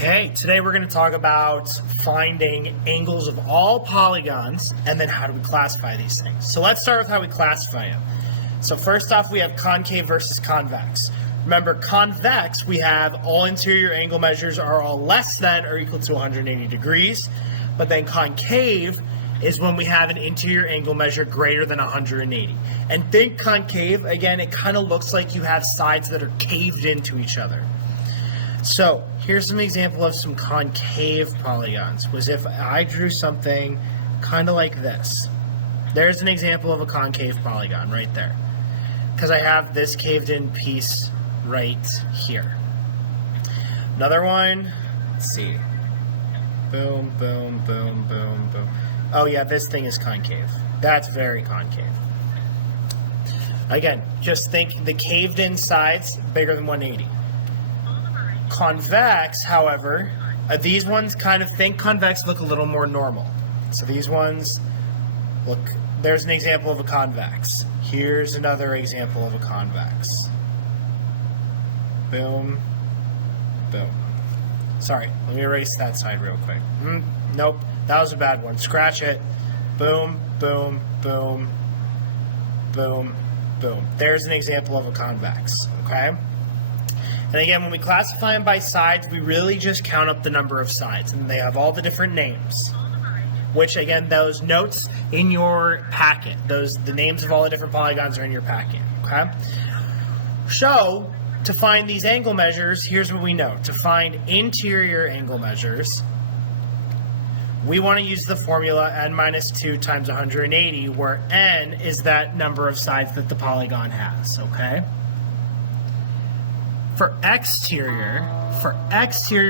Okay, today we're going to talk about finding angles of all polygons and then how do we classify these things. So let's start with how we classify them. So first off, we have concave versus convex. Remember, convex, we have all interior angle measures are all less than or equal to 180 degrees, but then concave is when we have an interior angle measure greater than 180. And think concave, again, it kind of looks like you have sides that are caved into each other. So here's some example of some concave polygons. Was if I drew something kind of like this. There's an example of a concave polygon right there. Because I have this caved in piece right here. Another one, let's see. Boom, boom, boom, boom, boom. Oh yeah, this thing is concave. That's very concave. Again, just think the caved in sides bigger than 180. Convex, however, these ones kind of think convex look a little more normal. So these ones look, there's an example of a convex. Here's another example of a convex. Boom, boom. Sorry, let me erase that side real quick. Nope, that was a bad one. Scratch it. Boom, boom, boom, boom, boom. There's an example of a convex, okay? And again, when we classify them by sides, we really just count up the number of sides. And they have all the different names. Which, again, those notes in your packet, the names of all the different polygons are in your packet, okay? So, to find these angle measures, here's what we know. To find interior angle measures, we want to use the formula n minus 2 times 180, where n is that number of sides that the polygon has, okay? For exterior,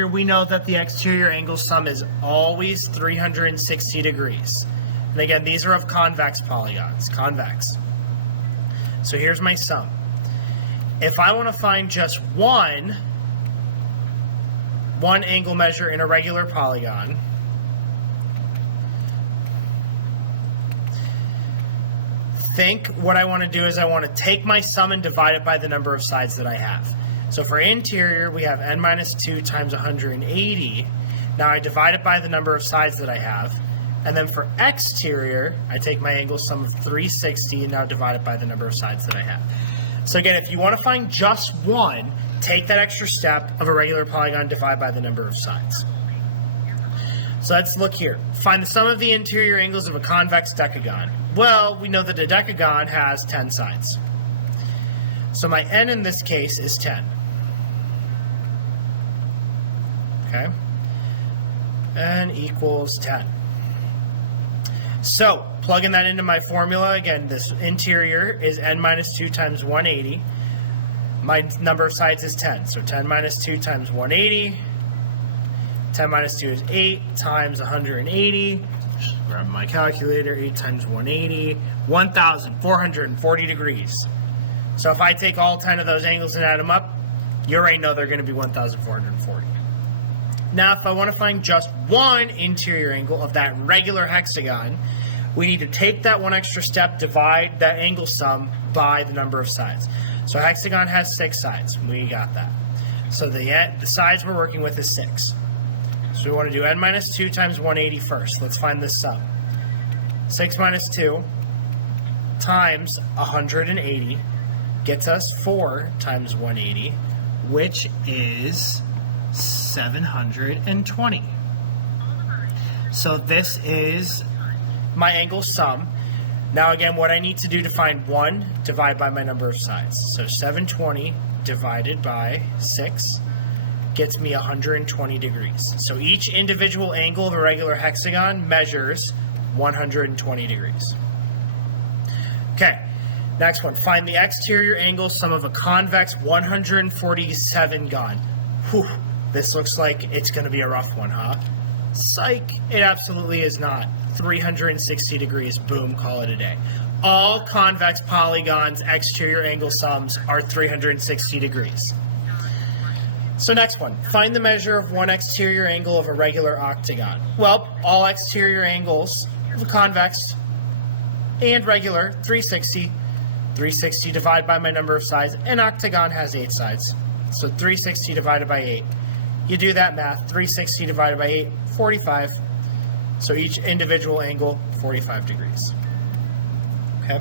we know that the exterior angle sum is always 360 degrees. And again, these are of convex polygons, convex. So here's my sum. If I want to find just one angle measure in a regular polygon, think what I want to do is I want to take my sum and divide it by the number of sides that I have. So for interior, we have n minus 2 times 180. Now I divide it by the number of sides that I have. And then for exterior, I take my angle sum of 360 and now divide it by the number of sides that I have. So again, if you want to find just one, take that extra step of a regular polygon, divide by the number of sides. So let's look here. Find the sum of the interior angles of a convex decagon. Well, we know that a decagon has 10 sides. So my n in this case is 10. Okay? N equals 10. So, plugging that into my formula, again, this interior is n minus 2 times 180. My number of sides is 10. So 10 minus 2 times 180. 10 minus 2 is 8 times 180. Grab my calculator. 8 times 180. 1,440 degrees. So if I take all 10 of those angles and add them up, you already know they're going to be 1,440. Now, if I want to find just one interior angle of that regular hexagon, we need to take that one extra step, divide that angle sum by the number of sides. So a hexagon has 6 sides. We got that. So the sides we're working with is 6. So we want to do n minus 2 times 180 first. Let's find this sum. 6 minus 2 times 180 gets us 4 times 180, which is 720. So this is my angle sum. Now again, what I need to do to find 1, divide by my number of sides. So 720 divided by 6 gets me 120 degrees. So each individual angle of a regular hexagon measures 120 degrees. Okay, next one. Find the exterior angle sum of a convex 147 gon. Whew. This looks like it's going to be a rough one, huh? Psych! It absolutely is not. 360 degrees. Boom, call it a day. All convex polygons' exterior angle sums are 360 degrees. So next one. Find the measure of one exterior angle of a regular octagon. Well, all exterior angles of a convex and regular, 360. 360 divided by my number of sides. An octagon has 8 sides. So 360 divided by 8. You do that math. 360 divided by 8, 45. So each individual angle, 45 degrees. Okay.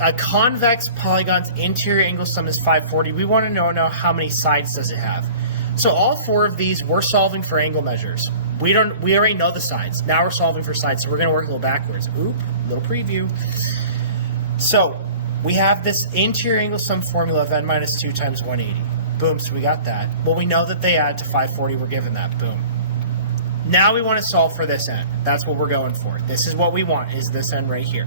A convex polygon's interior angle sum is 540. We want to know now how many sides does it have. So all four of these, we're solving for angle measures. We already know the sides. Now we're solving for sides, so we're going to work a little backwards. Oop, little preview. So we have this interior angle sum formula of n minus 2 times 180. Boom, so we got that. Well, we know that they add to 540. We're given that. Boom. Now we want to solve for this n. That's what we're going for. This is what we want, is this n right here.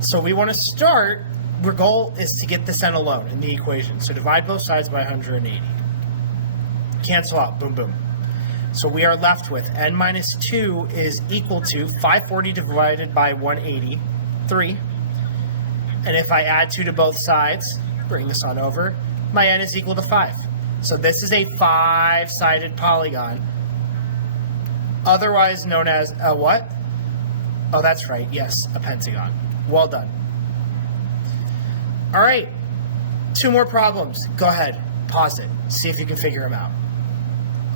So we want to start, our goal is to get this n alone in the equation. So divide both sides by 180. Cancel out, boom, boom. So we are left with n minus 2 is equal to 540 divided by 180, 3. And if I add 2 to both sides, bring this on over, my n is equal to 5. So this is a 5-sided polygon, otherwise known as a what? Oh, that's right, yes, a pentagon. Well done. All right, 2 more problems. Go ahead, pause it, see if you can figure them out.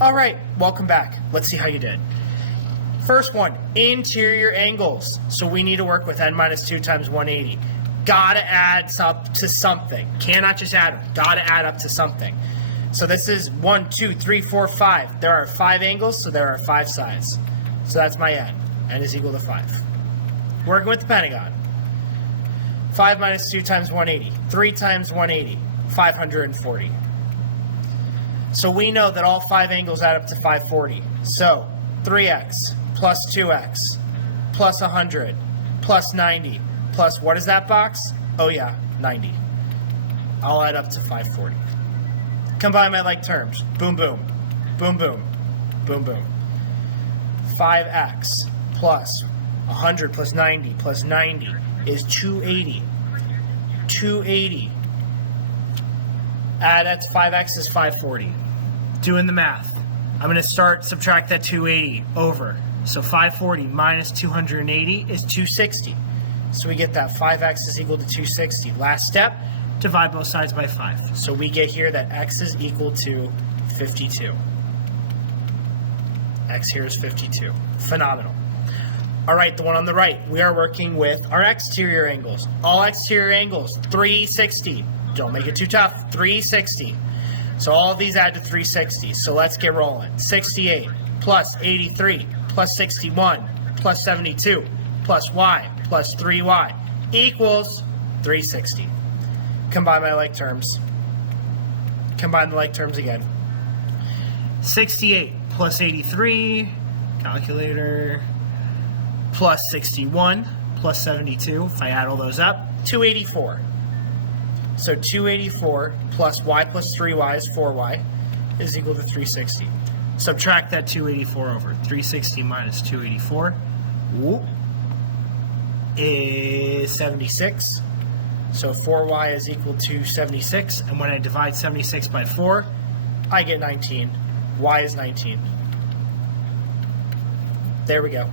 All right, welcome back. Let's see how you did. First one, interior angles. So we need to work with n minus 2 times 180. Gotta add up to something. Cannot just add them. Gotta add up to something. So this is 1, 2, 3, 4, 5. There are 5 angles, so there are 5 sides. So that's my n. N is equal to 5. Working with the pentagon. 5 minus 2 times 180. 3 times 180. 540. So we know that all 5 angles add up to 540. So 3x plus 2x plus 100 plus 90 plus, what is that box? Oh yeah, 90. I'll add up to 540. Combine my like terms. Boom, boom. Boom, boom. Boom, boom. 5x plus 100 plus 90 plus 90 is 280. 280. Add that to 5x is 540. Doing the math. I'm going to subtract that 280 over. So 540 minus 280 is 260. So we get that 5x is equal to 260. Last step, divide both sides by 5. So we get here that x is equal to 52. X here is 52. Phenomenal. All right, the one on the right, we are working with our exterior angles. All exterior angles, 360. Don't make it too tough. 360. So all of these add to 360. So let's get rolling. 68 plus 83 plus 61 plus 72 plus y plus 3y equals 360. Combine my like terms. Combine the like terms again. 68 plus 83, calculator, plus 61 plus 72. If I add all those up, 284. So 284 plus y plus 3y is 4y is equal to 360. Subtract that 284 over. 360 minus 284 is 76. So 4y is equal to 76. And when I divide 76 by 4, I get 19. Y is 19. There we go.